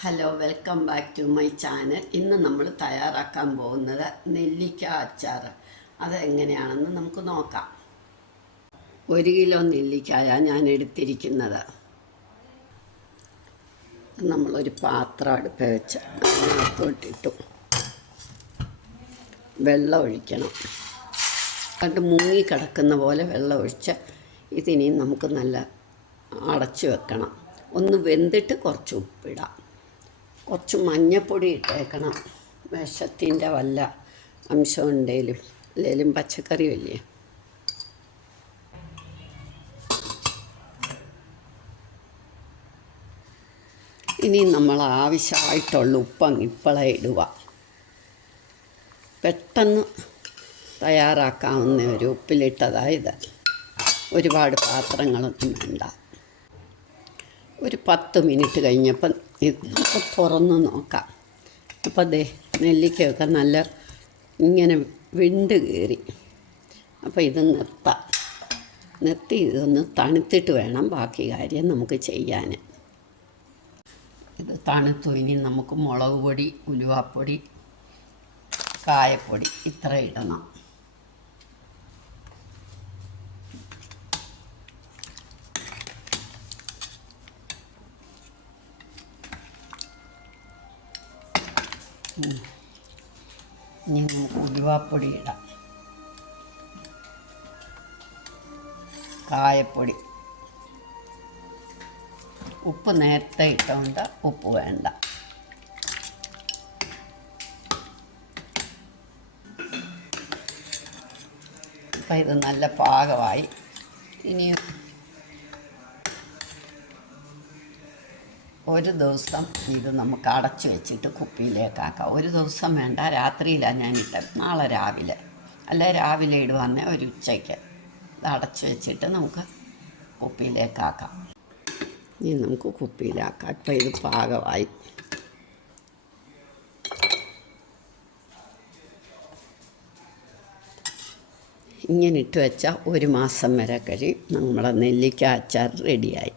Hello, welcome back to my channel. ഇന്ന് നമ്മൾ തയ്യാറാക്കാൻ പോകുന്നത് നെല്ലിക്ക അച്ചാർ. അത് എങ്ങനെയാണെന്ന് നമുക്ക് നോക്കാം. 1 കിലോ നെല്ലിക്കായ ഞാൻ എടുത്തിരിക്കുന്നത്. നമ്മളൊരു പാത്രം അടുപ്പിൽ വെച്ച് അതിനകത്തോട്ടിട്ടു വെള്ളം ഒഴിക്കണം. കണ്ട് മുങ്ങിക്കിടക്കുന്ന പോലെ വെള്ളം ഒഴിച്ച് ഇതിനി നമുക്ക് നല്ല അടച്ചു വെക്കണം. ഒന്ന് വെന്തിട്ട് കുറച്ച് ഉപ്പിടാം, കുറച്ച് മഞ്ഞൾപ്പൊടി ഇട്ടേക്കണം. വിഷത്തിൻ്റെ വല്ല അംശം ഉണ്ടെങ്കിലും അല്ലെങ്കിലും പച്ചക്കറി അല്ലേ. ഇനി നമ്മൾ ആവശ്യമായിട്ടുള്ള ഉപ്പങ്ങ് ഇപ്പോഴേ ഇടുക. പെട്ടെന്ന് തയ്യാറാക്കാവുന്ന ഒരു ഉപ്പിലിട്ടതായത്, ഒരുപാട് പാത്രങ്ങളൊന്നും വേണ്ട. ഒരു 10 മിനിറ്റ് കഴിഞ്ഞപ്പം ഇത് നമുക്ക് തുറന്ന് നോക്കാം. അപ്പോൾ ദേ നെല്ലിക്കയൊക്കെ നല്ല ഇങ്ങനെ വിണ്ട് കയറി. അപ്പോൾ ഇത് നിർത്തി ഇതൊന്ന് തണുത്തിട്ട് വേണം ബാക്കി കാര്യം നമുക്ക് ചെയ്യാൻ. ഇത് തണുത്തു. ഇനി നമുക്ക് മുളക് പൊടി, ഉലുവാപ്പൊടി, കായപ്പൊടി ഇത്ര ഇടണം. ഇനി നമുക്ക് ഉലുവാപ്പൊടി ഇടാം, കായപ്പൊടി. ഉപ്പ് നേരത്തെ ഇട്ടുകൊണ്ട് ഉപ്പ് വേണ്ട. അപ്പം ഇത് നല്ല പാകമായി. ഇനി ഒരു ദിവസം ഇത് നമുക്ക് അടച്ചു വെച്ചിട്ട് കുപ്പിയിലേക്കാക്കാം. ഒരു ദിവസം വേണ്ട, രാത്രിയിലാണ് ഞാനിട്ടത്. നാളെ രാവിലെ, അല്ലെ രാവിലെ ഇടുവന്നേ ഒരു ഉച്ചയ്ക്ക് ഇത് അടച്ചു വെച്ചിട്ട് നമുക്ക് കുപ്പിയിലേക്കാക്കാം. ഇനി നമുക്ക് കുപ്പിയിലാക്കാം. ഇപ്പം ഇത് പാകമായി. ഇങ്ങനെ ഇട്ട് വെച്ചാൽ 1 മാസം വരെ കഴിയും. നമ്മളെ നെല്ലിക്ക അച്ചാർ റെഡിയായി.